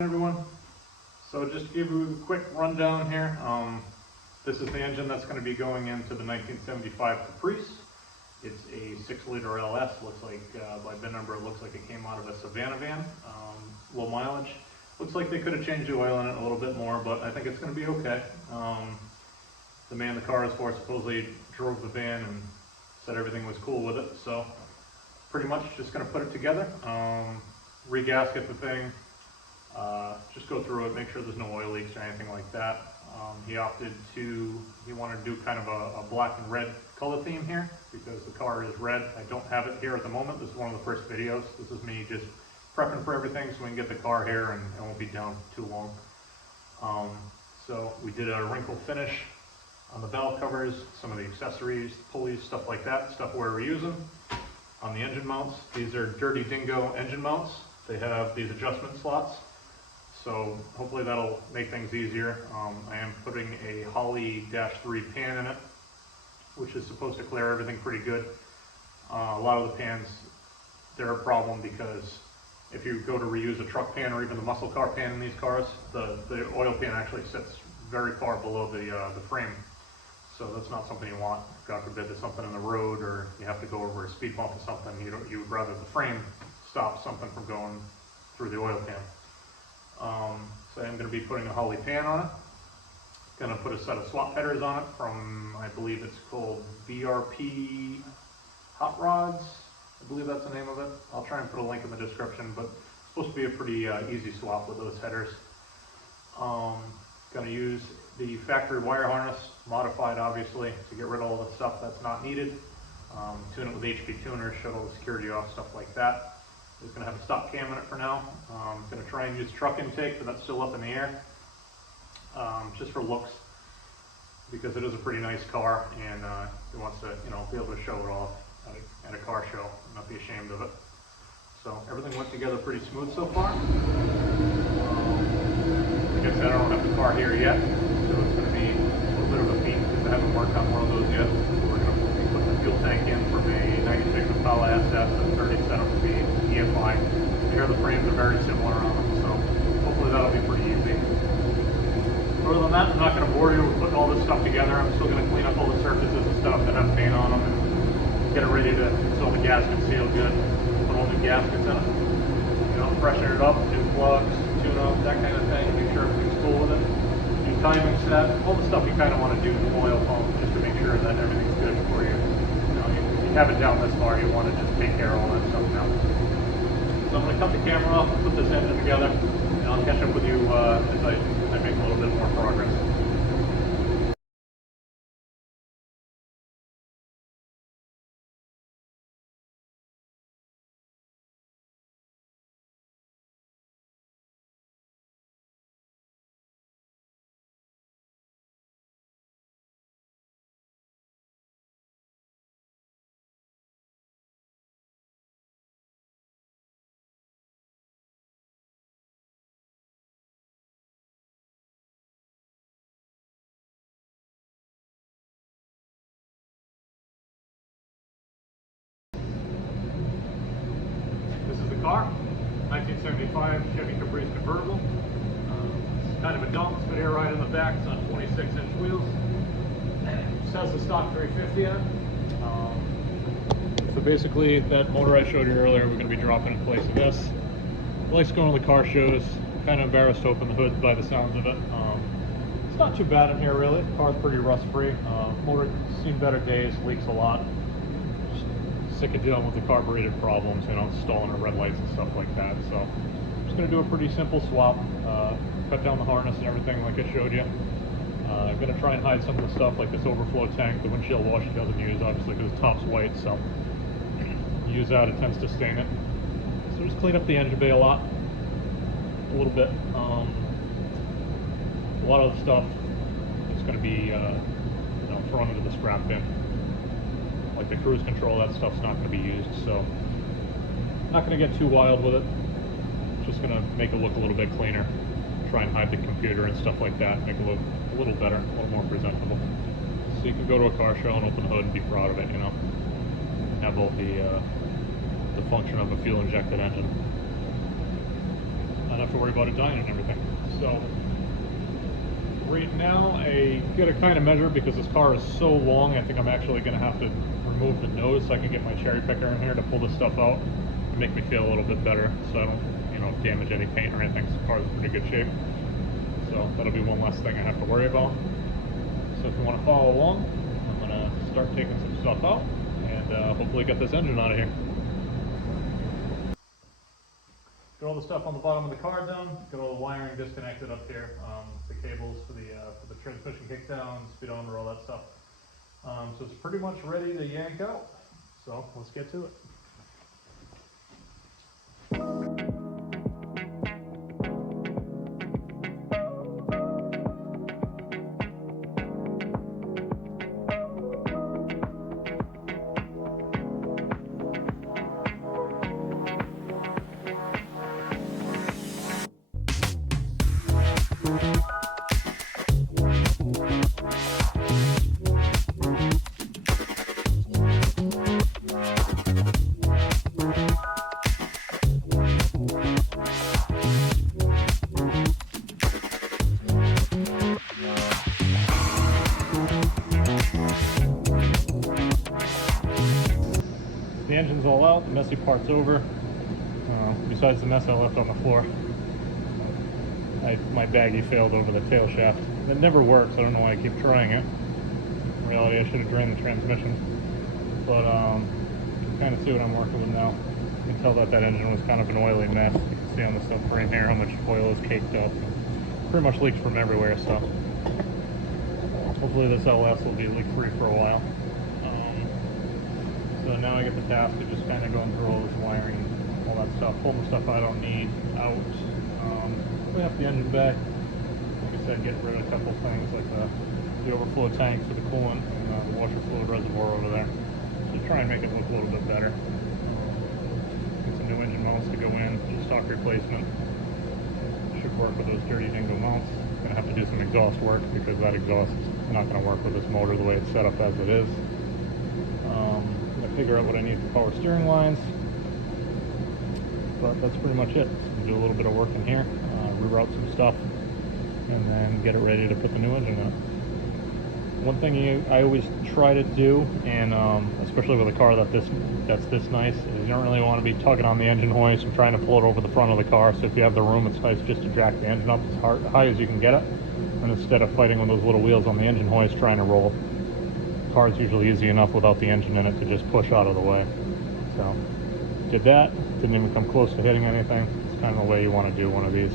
Everyone, so just to give you a quick rundown here, this is the engine that's going to be going into the 1975 Caprice. It's a 6-liter LS. Looks like by VIN number it looks like it came out of a Savannah van. Low mileage. Looks like they could have changed the oil in it a little bit more, but I think it's going to be okay. The man the car is for supposedly drove the van and said everything was cool with it, so pretty much just going to put it together, re-gasket the thing. Just go through it, make sure there's no oil leaks or anything like that. He wanted to do kind of a black and red color theme here because the car is red. I don't have it here at the moment. This is one of the first videos. This is me just prepping for everything so we can get the car here and it won't be down too long. So we did a wrinkle finish on the valve covers, some of the accessories, pulleys, stuff like that, stuff we're reusing. On the engine mounts, these are Dirty Dingo engine mounts. They have these adjustment slots. So hopefully that'll make things easier. I am putting a Holley-3 pan in it, which is supposed to clear everything pretty good. A lot of the pans, they're a problem because if you go to reuse a truck pan or even the muscle car pan in these cars, the oil pan actually sits very far below the frame. So that's not something you want. God forbid there's something in the road or you have to go over a speed bump or something. You would rather the frame stop something from going through the oil pan. So I'm going to be putting a Holley pan on it. Going to put a set of swap headers on it from, I believe it's called VRP Hot Rods. I believe that's the name of it. I'll try and put a link in the description, but it's supposed to be a pretty easy swap with those headers. Going to use the factory wire harness, modified obviously, to get rid of all the stuff that's not needed. Tune it with HP tuners, shut all the security off, stuff like that. It's going to have a stop cam in it for now. I'm going to try and use truck intake, but that's still up in the air, just for looks, because it is a pretty nice car, and he wants to, be able to show it off at a car show and not be ashamed of it. So everything went together pretty smooth so far. Like I said, I don't have the car here yet, so it's going to be a little bit of a feat because I haven't worked on one of those yet. So we're going to be putting the fuel tank in from a 96 Impala SS and 30 setup to be EFI. Here the frames are very similar on them, so hopefully that'll be pretty easy. Other than that, I'm not going to bore you with putting all this stuff together. I'm still going to clean up all the surfaces and stuff that have paint on them and get it ready to so the gaskets seal good. Put all new gaskets in it. Freshen it up, new plugs, tune up, that kind of thing. Make sure everything's cool with it. New timing set, all the stuff you kind of want to do in the oil pump just to make sure that everything's good before you. If you have it down this far, you want to just take care of all that stuff now. So I'm going to cut the camera off and put this engine together, and I'll catch up with you as I make a little bit more progress. Car, 1975 Chevy Caprice convertible. It's kind of a Donk, it's got air ride in the back. It's on 26-inch wheels. Just has the stock 350 in it. So basically, that motor I showed you earlier, we're going to be dropping in place of this. I like going to the car shows. Kind of embarrassed to open the hood by the sounds of it. It's not too bad in here really. The car's pretty rust-free. Motor seen better days, leaks a lot. Sick of dealing with the carbureted problems, installing the red lights and stuff like that. So I'm just going to do a pretty simple swap, cut down the harness and everything like I showed you. I'm going to try and hide some of the stuff like this overflow tank. The windshield wash he doesn't use, obviously, because the top's white, so use that, it tends to stain it. So just clean up the engine bay a little bit. A lot of the stuff is going to be thrown into the scrap bin. Like the cruise control, that stuff's not going to be used, so not going to get too wild with it. Just going to make it look a little bit cleaner, try and hide the computer and stuff like that, make it look a little better, a little more presentable. So you can go to a car show and open the hood and be proud of it, have all the function of a fuel injected engine. not have to worry about it dying and everything. So right now I gotta kind of measure because this car is so long. I think I'm actually gonna have to remove the nose so I can get my cherry picker in here to pull this stuff out and make me feel a little bit better, so I don't, you know, damage any paint or anything. This car is in pretty good shape, so that'll be one less thing I have to worry about. So if you want to follow along, I'm gonna start taking some stuff out and hopefully get this engine out of here. Got all the stuff on the bottom of the car done. Got all the wiring disconnected up here. The cables for the transmission kickdown, speedometer, all that stuff. So it's pretty much ready to yank out. So let's get to it. The engine's all out, the messy part's over. Besides the mess I left on the floor. My baggie failed over the tail shaft. It never works, I don't know why I keep trying it. In reality, I should have drained the transmission. But you can kind of see what I'm working with now. You can tell that engine was kind of an oily mess. You can see on the subframe here how much oil is caked up. Pretty much leaks from everywhere, so hopefully this LS will be leak-free for a while. So now I get the task of just kind of going through all this wiring, all that stuff, pulling the stuff I don't need out, clean up the engine back. Like I said, get rid of a couple things like the overflow tank for the coolant and the washer fluid reservoir over there. Just try and make it look a little bit better. Get some new engine mounts to go in, just stock replacement. Should work with those dirty dingo mounts. Gonna have to do some exhaust work because that exhaust is not gonna work with this motor the way it's set up as it is. Figure out what I need for power steering lines, but that's pretty much it. Do a little bit of work in here, reroute some stuff, and then get it ready to put the new engine in. One thing I always try to do, and especially with a car that's this nice, is you don't really want to be tugging on the engine hoist and trying to pull it over the front of the car. So if you have the room, it's nice just to jack the engine up as high as you can get it, and instead of fighting with those little wheels on the engine hoist trying to roll. Car's usually easy enough without the engine in it to just push out of the way. So did that, didn't even come close to hitting anything. It's kind of the way you want to do one of these.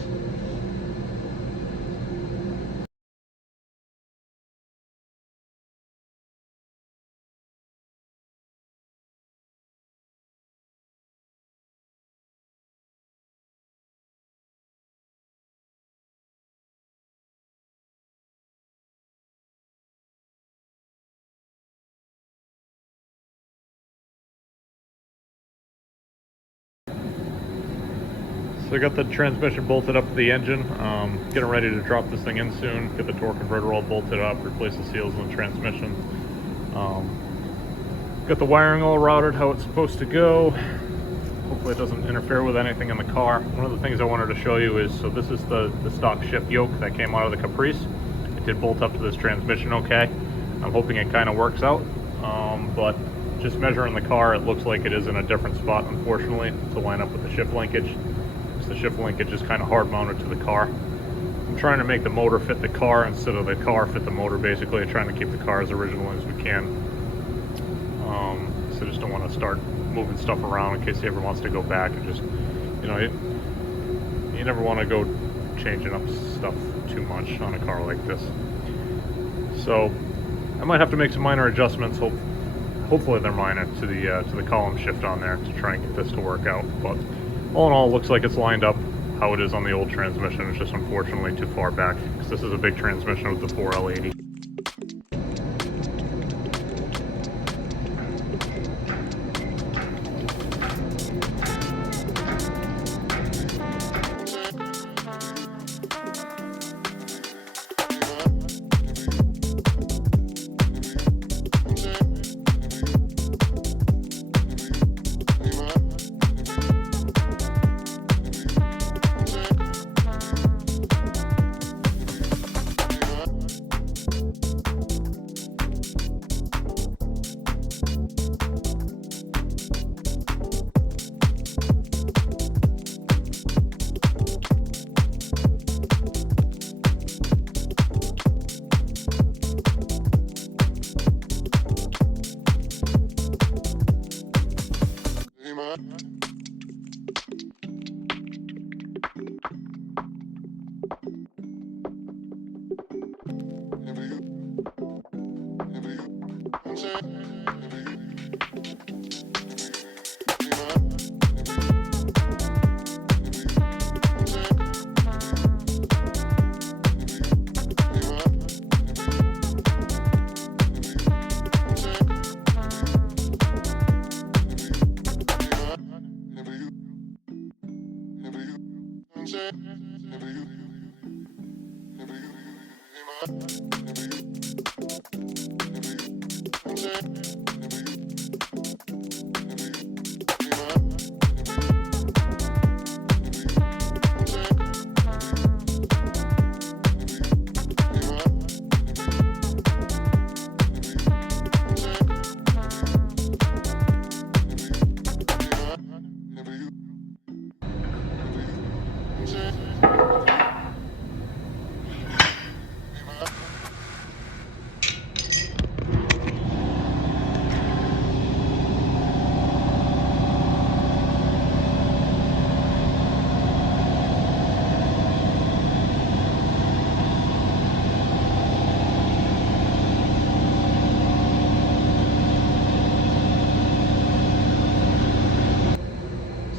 So I got the transmission bolted up to the engine, getting ready to drop this thing in soon, get the torque converter all bolted up, replace the seals in the transmission. Got the wiring all routed how it's supposed to go. Hopefully it doesn't interfere with anything in the car. One of the things I wanted to show you is, so this is the stock shift yoke that came out of the Caprice. It did bolt up to this transmission okay. I'm hoping it kind of works out, but just measuring the car, it looks like it is in a different spot, unfortunately, to line up with the shift linkage. The shift linkage is kind of hard mounted to the car. I'm trying to make the motor fit the car instead of the car fit the motor, basically. Trying to keep the car as original as we can. So just don't want to start moving stuff around in case he ever wants to go back and just, you know, you never want to go changing up stuff too much on a car like this. So I might have to make some minor adjustments. Hopefully they're minor to the column shift on there to try and get this to work out. But all in all, it looks like it's lined up how it is on the old transmission. It's just unfortunately too far back because this is a big transmission with the 4L80.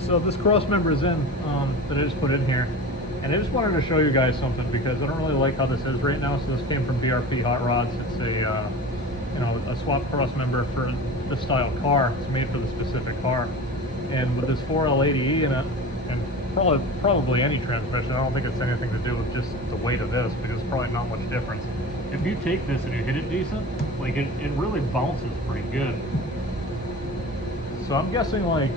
So this cross member is in, that I just put in here, and I just wanted to show you guys something because I don't really like how this is right now. So this came from BRP Hot Rods. It's a you know, a swap cross member for this style car. It's made for the specific car, and with this 4L80E in it, and probably any transmission, I don't think it's anything to do with just the weight of this, because it's probably not much difference. If you take this and you hit it decent, like it really bounces pretty good. So I'm guessing, like,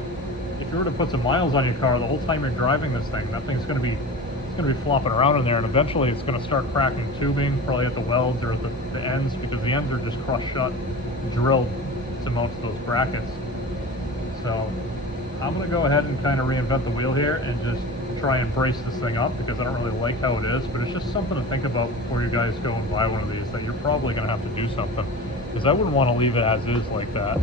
if you were to put some miles on your car, the whole time you're driving this thing, that thing's going to be flopping around in there, and eventually it's going to start cracking tubing, probably at the welds or at the ends, because the ends are just crushed shut, drilled to mount to those brackets. So I'm going to go ahead and kind of reinvent the wheel here and just try and brace this thing up, because I don't really like how it is, but it's just something to think about before you guys go and buy one of these, that you're probably going to have to do something, because I wouldn't want to leave it as is like that.